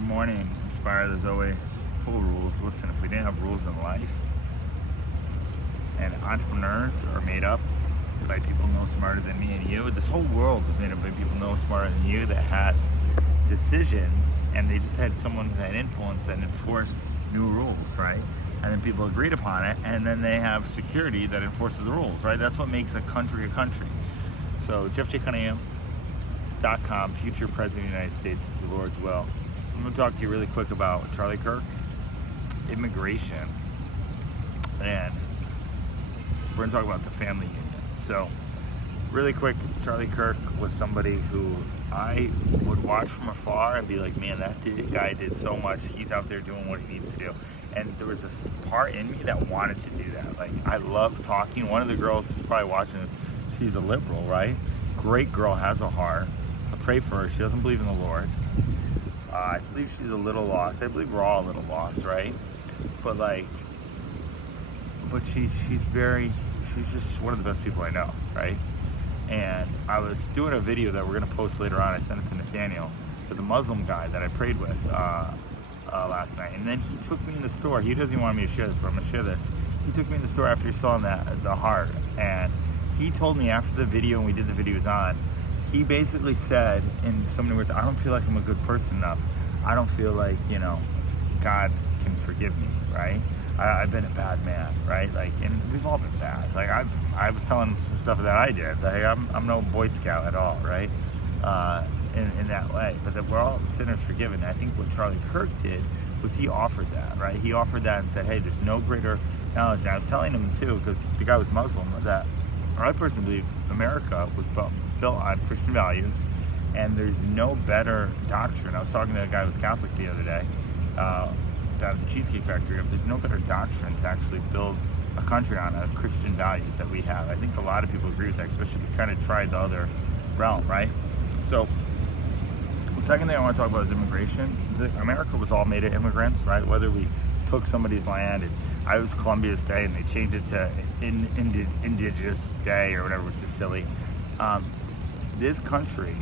Morning, inspired as always. Full rules. Listen, if we didn't have rules in life, and entrepreneurs are made up by people no smarter than me and you, this whole world was made up by people no smarter than you that had decisions, and they just had someone that influence that enforced new rules, right? And then people agreed upon it, and then they have security that enforces the rules, right? That's what makes a country a country. So JeffJCunningham.com, future president of the United States, if the Lord's will. I'm going to talk to you really quick about Charlie Kirk, immigration, and we're going to talk about the family union. So, really quick, Charlie Kirk was somebody who I would watch from afar and be like, man, that guy did so much. He's out there doing what he needs to do. And there was this part in me that wanted to do that. Like, I love talking. One of the girls who's probably watching this, she's a liberal, right? Great girl, has a heart. I pray for her. She doesn't believe in the Lord. I believe she's a little lost. I believe we're all a little lost, right? But she's just one of the best people I know, right? And I was doing a video that we're gonna post later on. I sent it to Nathaniel, with a Muslim guy that I prayed with last night. And then he took me in the store. He doesn't even want me to share this, but I'm gonna share this. He took me in the store after he saw the heart, and he told me after the video, and we did the videos on, he basically said in so many words, I don't feel like I'm a good person enough. I don't feel like, God can forgive me, right? I've been a bad man, right? Like, and we've all been bad. Like, I was telling him some stuff that I did. Like, I'm no Boy Scout at all, right? In that way. But that we're all sinners forgiven. And I think what Charlie Kirk did was he offered that, right? He offered that and said, hey, there's no greater knowledge. And I was telling him, too, because the guy was Muslim, that I personally believe America was built on Christian values, and there's no better doctrine. I was talking to a guy who was Catholic the other day, down at the Cheesecake Factory. There's no better doctrine to actually build a country on, Christian values that we have. I think a lot of people agree with that, especially if we kind of tried the other realm, right? So the second thing I want to talk about is immigration. America was all made of immigrants, right? Whether we took somebody's land, and I was Columbia's Day, and they changed it to Indigenous Day or whatever, which is silly. This country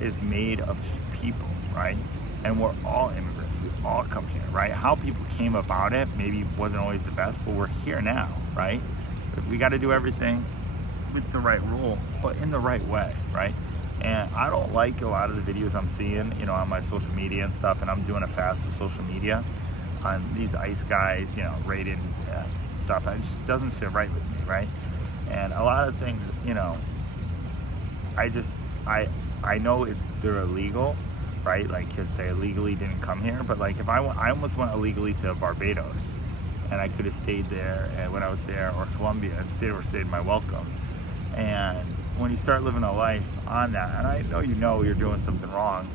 is made of just people, right? And we're all immigrants. We all come here, right? How people came about it maybe wasn't always the best, but we're here now, right? We got to do everything with the right rule, but in the right way, right? And I don't like a lot of the videos I'm seeing, on my social media and stuff, and I'm doing a fast with social media on these ICE guys, raiding stuff. It just doesn't sit right with me, right? And a lot of things, I know they're illegal, right? Like, because they illegally didn't come here. But like, if I almost went illegally to Barbados, and I could have stayed there, and when I was there, or Colombia, and stayed my welcome. And when you start living a life on that, and I know you're doing something wrong,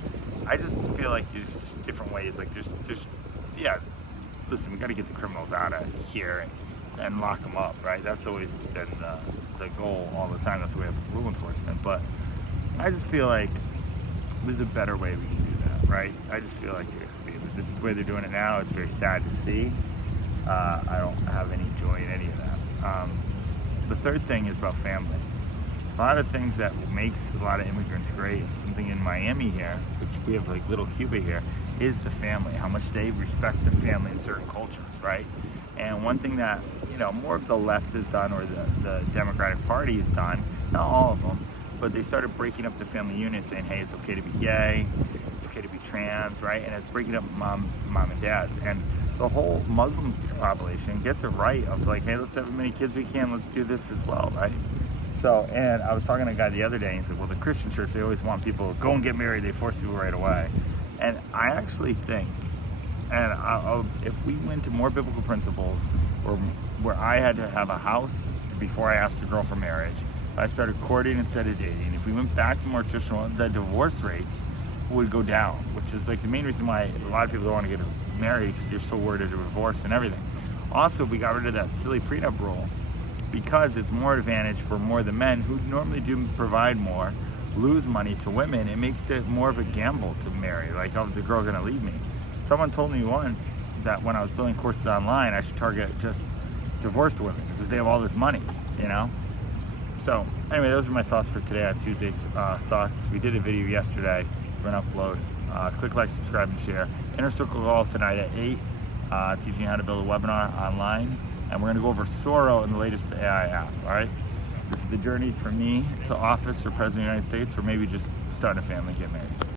I just feel like there's just different ways. Like yeah. Listen, we got to get the criminals out of here and lock them up, right? That's always been the goal all the time. That's the way of rule enforcement. But I just feel like there's a better way we can do that, right? I just feel like this is the way they're doing it now. It's very sad to see. I don't have any joy in any of that. The third thing is about family. A lot of things that makes a lot of immigrants great, something in Miami here, which we have like little Cuba here, is the family, how much they respect the family in certain cultures, right? And one thing that, more of the left has done, or the Democratic Party has done, not all of them, but they started breaking up the family unit, saying, hey, it's okay to be gay, it's okay to be trans, right? And it's breaking up mom and dads. And the whole Muslim population gets it right of like, hey, let's have as many kids we can, let's do this as well, right? So, and I was talking to a guy the other day, and he said, well, the Christian church, they always want people to go and get married, they force people right away. And I actually think, and if we went to more biblical principles, or where I had to have a house before I asked a girl for marriage, I started courting instead of dating. If we went back to more traditional, the divorce rates would go down, which is like the main reason why a lot of people don't want to get married, because you're so worried of divorce and everything. Also, if we got rid of that silly prenup rule, because it's more advantage for more of the men who normally do provide more, lose money to women, it makes it more of a gamble to marry. Like, oh, is the girl gonna leave me? Someone told me once that when I was building courses online, I should target just divorced women because they have all this money, So anyway, those are my thoughts for today on Tuesday's thoughts. We did a video yesterday. We're gonna upload Click like, subscribe, and share. Inner Circle call tonight at 8, teaching you how to build a webinar online. And we're going to go over Soro and the latest AI app, all right? This is the journey from me to office or President of the United States, or maybe just starting a family, get married.